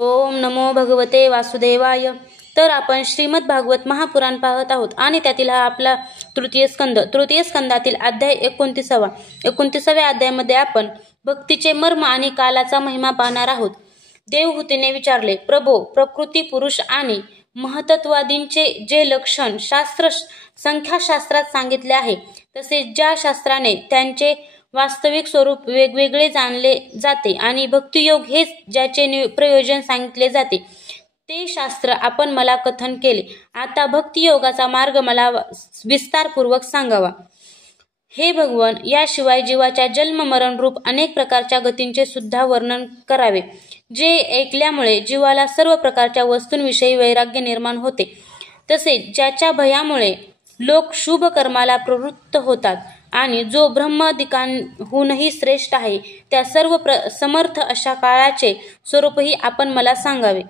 ओम नमो भगवते वासुदेवाय. तर आपण श्रीमद भागवत महापुराण पाहत आहोत आणि त्यातील हा आपला तृतीय स्कंदातील अध्याय 29व्या अध्यायामध्ये आपण भक्तीचे मर्म आणि कालाचा महिमा पाहणार आहोत. देवहूतीने विचारले, प्रभो, प्रकृती पुरुष आणि महतत्वादींचे जे लक्षण संख्याशास्त्रात सांगितले आहे, तसेच ज्या शास्त्राने त्यांचे वास्तविक स्वरूप वेगवेगळे जाणले जाते आणि भक्तियोग हेच ज्याचे प्रयोजन सांगितले जाते, ते शास्त्र आपण मला कथन केले. आता भक्तियोगाचा मार्ग मला विस्तारपूर्वक सांगावा. हे भगवन, याशिवाय जीवाच्या जन्म मरण रूप अनेक प्रकारच्या गतींचे सुद्धा वर्णन करावे, जे ऐकल्यामुळे जीवाला सर्व प्रकारच्या वस्तूंविषयी वैराग्य निर्माण होते. तसेच ज्याच्या भयामुळे लोक शुभ कर्माला प्रवृत्त होतात आणि जो ब्रह्मादिकांहूनही श्रेष्ठ आहे, त्या सर्व समर्थ अशा काळाचे स्वरूपही आपण मला सांगावे.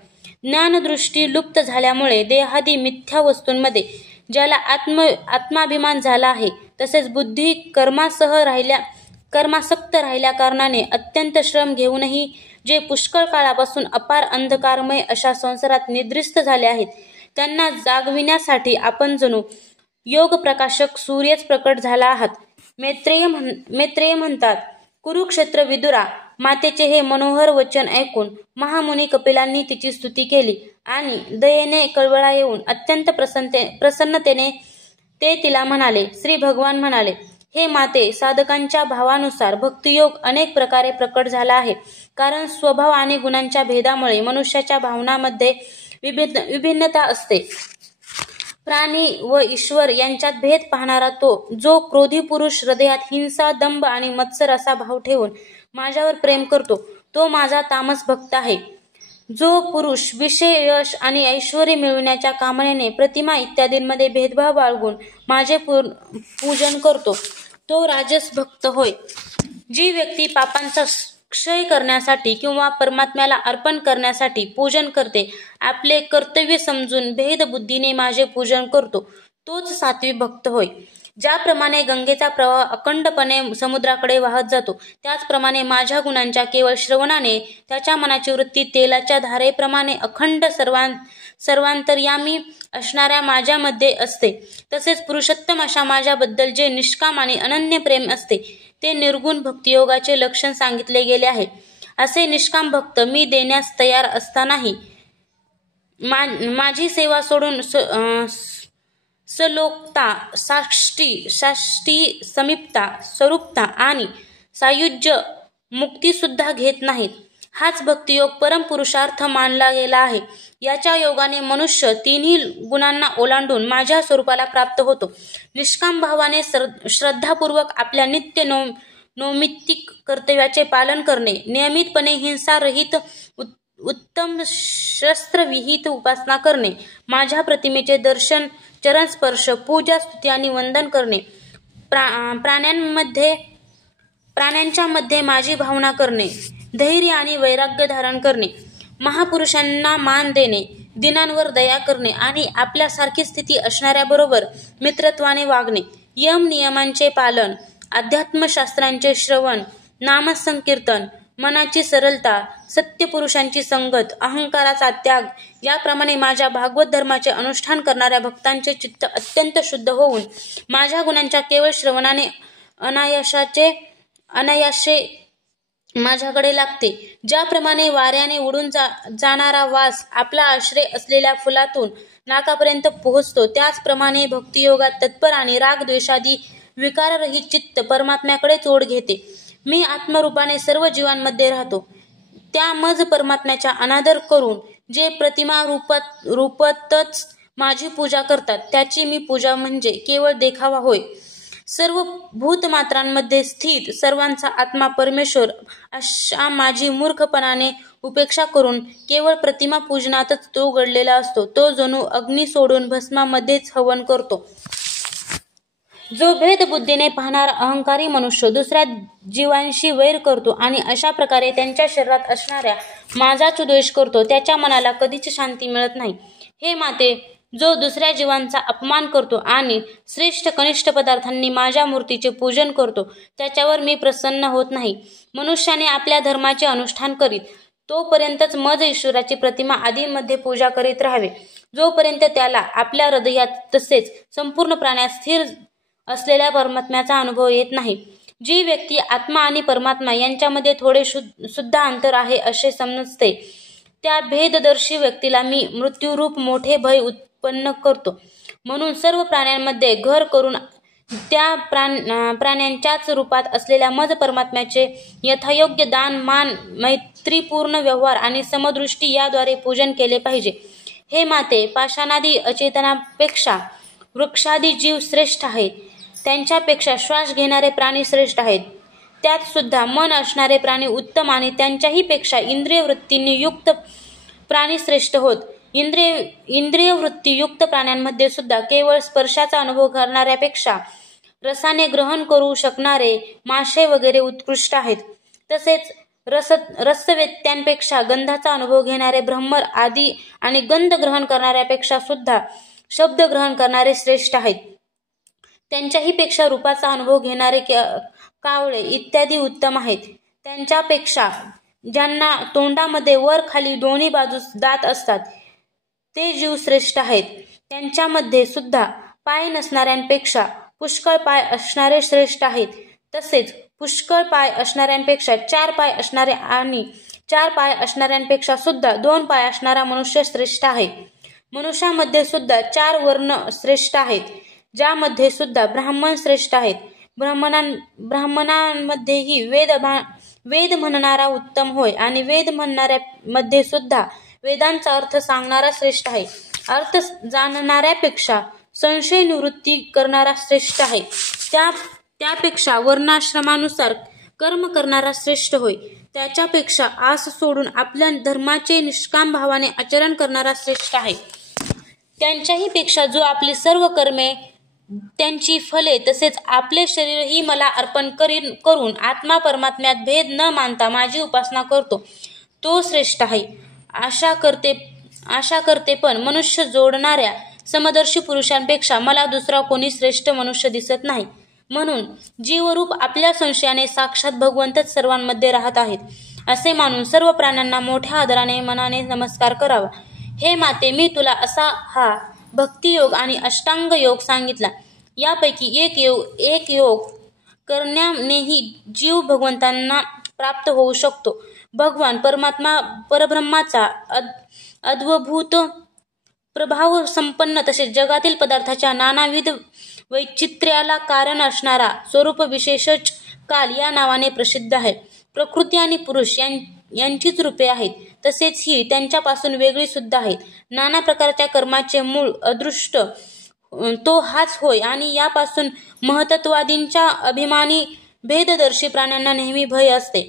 ज्ञानदृष्टी लुप्त झाल्यामुळे देहादी मिथ्या वस्तूंमध्ये ज्याला आत्माभिमान झाला आहे, तसेच बुद्धी कर्मासक्त राहिल्या कारणाने अत्यंत श्रम घेऊनही जे पुष्कळ काळापासून अपार अंधकारमय अशा संसारात निद्रिस्त झाले आहेत, त्यांना जागविण्यासाठी आपण जणू योग प्रकाशक सूर्यच प्रकट झाला आहात. मैत्रेय म्हणतात, कुरुक्षेत्र विदुरा, मातेचे हे मनोहर वचन ऐकून महामुनी कपिलांनी तिची स्तुती केली आणि दयेने कळवळा येऊन अत्यंत प्रसन्नतेने ते तिला म्हणाले. श्री भगवान म्हणाले, हे माते, साधकांच्या भावानुसार भक्तियोग अनेक प्रकारे प्रकट झाला आहे. कारण स्वभाव आणि गुणांच्या भेदामुळे मनुष्याच्या भावनांमध्ये विभिन्नता असते. प्राणी व ईश्वर यांच्यात भेद पाहणारा तो जो क्रोधी पुरुष हृदयात हिंसा, दंभ आणि मत्सर असा भाव ठेवून माझ्यावर प्रेम करतो, तो माझा तामस भक्त आहे. जो पुरुष विषय, यश आणि ऐश्वर्य मिळवण्याच्या कामनेने प्रतिमा इत्यादींमध्ये भेदभाव बाळगून माझे पूजन करतो, तो राजस भक्त होय. जी व्यक्ती पापांचा क्षय करण्यासाठी किंवा परमात्म्याला अर्पण करण्यासाठी पूजन करते, आपले कर्तव्य समजून भेदबुद्धीने माझे पूजन करतो, तोच सात्विक भक्त होय. ज्याप्रमाणे गंगेचा प्रवाह अखंडपणे समुद्राकडे वाहत जातो, त्याचप्रमाणे माझ्या गुणांच्या केवळ श्रवणाने त्याच्या मनाची वृत्ती तेलाच्या धारेप्रमाणे अखंड सर्वांतर्यामी असणाऱ्या माझ्यामध्ये असते. तसेच पुरुषोत्तम अशा माझ्याबद्दल जे निष्काम आणि अनन्य प्रेम असते, ते निर्गुण भक्तियोगाचे लक्षण सांगितले गेले आहे. असे निष्काम भक्त मी देण्यास तयार असतानाही माझी सेवा सोडून सलोकता, साष्टी, समीपता, स्वरूपता आणि सायुज्य मुक्ती सुद्धा घेत नाहीत. हाच भक्तियोग परमपुरुषार्थ मानला गेला आहे. याच्या योगाने मनुष्य तिन्ही गुणांना ओलांडून माझ्या स्वरूपाला प्राप्त होतो. निष्काम भावाने श्रद्धापूर्वक आपल्या नित्य नैमित्तिक कर्तव्याचे पालन करणे, नियमितपणे हिंसारहित उत्तम शस्त्रविहित उपासना करणे, माझ्या प्रतिमेचे दर्शन, चरणस्पर्श, पूजा, स्तुती आणि वंदन करणे, प्राण्यांच्या मध्ये माझी भावना करणे, धैर्य आणि वैराग्य धारण करणे, महापुरुषांना मान देणे, दीनांवर दया करणे आणि आपल्यासारखी स्थिती असणाऱ्याबरोबर मित्रत्वाने वागणे, यम नियमांचे पालन, अध्यात्मशास्त्रांचे श्रवण, नामसंकीर्तन, मनाची सरलता, सत्यपुरुषांची संगत, अहंकाराचा त्याग, याप्रमाणे माझ्या भागवत धर्माचे अनुष्ठान करणाऱ्या भक्तांचे चित्त अत्यंत शुद्ध होऊन माझ्या गुणांच्या केवळ श्रवणाने अनायासे माझ्याकडे लागते. ज्याप्रमाणे वाऱ्याने उडून जाणारा वास आपला आश्रय असलेल्या फुलातून नाकापर्यंत पोहोचतो, त्याचप्रमाणे भक्तियोगात तत्पर आणि राग द्वेषादी विकाररहित चित्त परमात्म्याकडेच ओढ घेते. मी आत्मरूपाने सर्व जीवांमध्ये राहतो. त्या मज परमात्म्याचा अनादर करून जे प्रतिमा रूपातच माझी पूजा करतात, त्याची मी पूजा म्हणजे केवळ देखावा होय. सर्व भूतमात्रांमध्ये स्थित सर्वांचा आत्मा परमेश्वर अशा माझी मूर्खपणाने उपेक्षा करून केवळ प्रतिमा पूजनातच तो गडलेला असतो. तो जणू अग्नी सोडून भस्मामध्येच हवन करतो. जो भेदबुद्धीने पाहणारा अहंकारी मनुष्य दुसऱ्या जीवांशी वैर करतो आणि अशा प्रकारे त्यांच्या शरीरात असणाऱ्या माझाच द्वेष करतो, त्याच्या मनाला कधीच शांती मिळत नाही. हे माते, जो दुसऱ्या जीवांचा अपमान करतो आणि श्रेष्ठ कनिष्ठ पदार्थांनी माझ्या मूर्तीचे पूजन करतो, त्याच्यावर मी प्रसन्न होत नाही. मनुष्याने आपल्या धर्माचे अनुष्ठान करीत तोपर्यंतच मज ईश्वराची प्रतिमा आदींमध्ये पूजा करीत राहावे, जोपर्यंत त्याला आपल्या हृदयात तसेच संपूर्ण प्राण्यात स्थिर असलेल्या परमात्म्याचा अनुभव येत नाही. जी व्यक्ती आत्मा आणि परमात्मा यांच्यामध्ये थोडे सुद्धा अंतर आहे असे समजते, त्या भेददर्शी व्यक्तीला मी मृत्यूरूप मोठे भय उत्पन्न करतो. म्हणून सर्व प्राण्यांमध्ये घर करून त्या प्राण्यांच्याच रूपात असलेल्या मज परमात्म्याचे यथायोग्य दान, मान, मैत्रीपूर्ण व्यवहार आणि समदृष्टी याद्वारे पूजन केले पाहिजे. हे माते, पाषाणादी अचेतनापेक्षा वृक्षादी जीव श्रेष्ठ आहेत. त्यांच्यापेक्षा श्वास घेणारे प्राणी श्रेष्ठ आहेत. त्यात सुद्धा मन असणारे प्राणी उत्तम आणि त्यांच्याही पेक्षा इंद्रिय वृत्तींनी युक्त प्राणी श्रेष्ठ होत. इंद्रिय वृत्तीयुक्त प्राण्यांमध्ये सुद्धा केवळ स्पर्शाचा अनुभव करणाऱ्यापेक्षा रसाने ग्रहण करू शकणारे मासे वगैरे उत्कृष्ट आहेत. तसेच रसवेत्यांपेक्षा गंधाचा अनुभव घेणारे ब्रह्मर आदी आणि गंध ग्रहण करणाऱ्यापेक्षा सुद्धा शब्द ग्रहण करणारे श्रेष्ठ आहेत. त्यांच्याही पेक्षा रूपाचा अनुभव घेणारे कावळे इत्यादी उत्तम आहेत. त्यांच्यापेक्षा ज्यांना तोंडामध्ये वर खाली दोन्ही बाजूस दात असतात ते जीव श्रेष्ठ आहेत. त्यांच्यामध्ये सुद्धा पाय नसणाऱ्यांपेक्षा पुष्कळ पाय असणारे श्रेष्ठ आहेत. तसेच पुष्कळ पाय असणाऱ्यांपेक्षा 4 पाय असणारे आणि 4 पाय असणाऱ्यांपेक्षा सुद्धा 2 पाय असणारा मनुष्य श्रेष्ठ आहे. मनुष्यामध्ये सुद्धा 4 वर्ण श्रेष्ठ आहेत, ज्यामध्ये सुद्धा ब्राह्मण श्रेष्ठ आहेत. ब्राह्मणांमध्येही वेद म्हणणारा उत्तम होय आणि वेद म्हणणाऱ्यामध्ये सुद्धा वेदांचा अर्थ सांगणारा श्रेष्ठ आहे. अर्थ जाणणाऱ्यापेक्षा संशय निवृत्ती करणारा श्रेष्ठ आहे. त्यापेक्षा वर्णाश्रमानुसार कर्म करणारा श्रेष्ठ होय. त्याच्यापेक्षा आस सोडून आपल्या धर्माचे निष्काम भावाने आचरण करणारा श्रेष्ठ आहे. त्यांच्याही पेक्षा जो आपली सर्व कर्मे, त्यांची फले तसेच आपले शरीरही मला अर्पण करून आत्मा परमात्म्यात भेद न मानता माझी उपासना करतो, तो श्रेष्ठ आहे. आशा करते पण मनुष्य जोडणाऱ्या समदर्शी पुरुषांपेक्षा मला दुसरा कोणी श्रेष्ठ मनुष्य दिसत नाही. म्हणून जीवरूप आपल्या संशयाने साक्षात भगवंतच सर्वांमध्ये राहत आहेत असे मानून सर्व प्राण्यांना मोठ्या आदराने मनाने नमस्कार करावा. हे माते, मी तुला असा हा भक्तियोग आणि अष्टांग योग सांगितला. यापैकी एक योग करण्यानेही जीव भगवंतांना प्राप्त होऊ शकतो. भगवान परब्रह्माचा अद्भुत प्रभाव संपन्न तसेच जगातील पदार्थाच्या नानाविध वैचित्र्याला कारण असणारा स्वरूप विशेषच काल या नावाने प्रसिद्ध आहे. प्रकृती आणि पुरुष यांचीच रूपे आहेत, तसेच ही त्यांच्यापासून वेगळी सुद्धा आहेत. नाना प्रकारच्या कर्माचे मूळ अदृष्ट तो हाच होय आणि यापासून महतत्वादींच्या अभिमानी भेददर्शी प्राण्यांना नेहमी भय असते.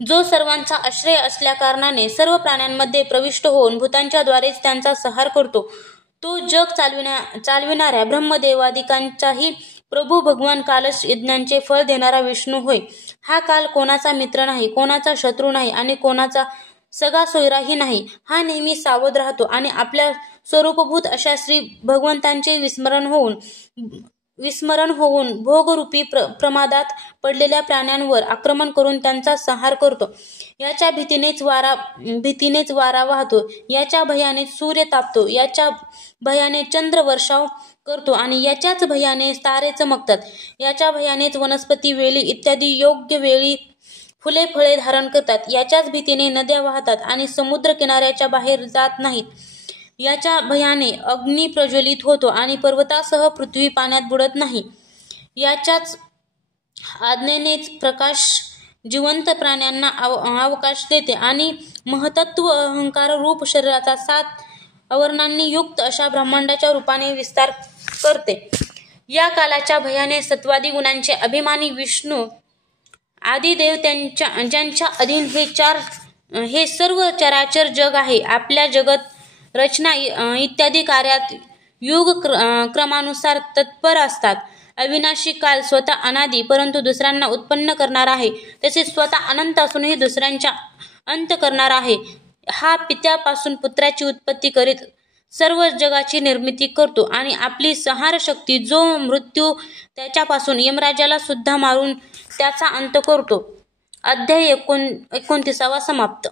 जो सर्वांचा आश्रय असल्या कारणाने सर्व प्राण्यांमध्ये प्रविष्ट होऊन भूतांच्या द्वारेच त्यांचा संहार करतो, तो जग चालविणाऱ्या ब्रह्मदेवादिकांचाही प्रभू भगवान कालच यज्ञांचे फळ देणारा विष्णू होय. हा काल कोणाचा मित्र नाही, कोणाचा शत्रू नाही आणि कोणाचा सगा सोयराही नाही. हा नेहमी सावध राहतो आणि आपल्या स्वरूपभूत अशा श्री भगवंतांचे विस्मरण होऊन भोगरूपी प्रमादात पडलेल्या प्राण्यांवर आक्रमण करून त्यांचा संहार करतो. याच्या भीतीनेच वारा वाहतो, याच्या भयानेच सूर्य तापतो, याच्या भयाने चंद्र वर्षाव करतो आणि याच्याच भयाने तारे चमकतात. याच्या भयानेच वनस्पती, वेली इत्यादी योग्य वेळी फुले फळे धारण करतात. याच्याच भीतीने नद्या वाहतात आणि समुद्र किनाऱ्याच्या बाहेर जात नाहीत. याच्या भयाने अग्नी प्रज्वलित होतो आणि पर्वतासह पृथ्वी पाण्यात बुडत नाही. याच्याच आज्ञेनेच प्रकाश जिवंत प्राण्यांना अवकाश देते आणि महतत्व अहंकार रूप शरीराचा 7 अवर्णांनी युक्त अशा ब्रह्मांडाच्या रूपाने विस्तार करते. या कालाच्या भयाने सत्वादी गुणांचे अभिमानी विष्णू आदी देव ज्यांच्या अधीन हे सर्व चराचर जग आहे, आपल्या जगत रचना इत्यादी कार्यात युग क्रमानुसार तत्पर असतात. अविनाशी काल स्वतः अनादी परंतु दुसऱ्यांना उत्पन्न करणारा आहे, तसेच स्वतः अनंत असूनही दुसऱ्यांचा अंत करणारा आहे. हा पित्यापासून पुत्राची उत्पत्ती करीत सर्व जगाची निर्मिती करतो आणि आपली संहार शक्ती जो मृत्यू त्याच्यापासून यमराजाला सुद्धा मारून त्याचा अंत करतो. अध्याय 29 समाप्त.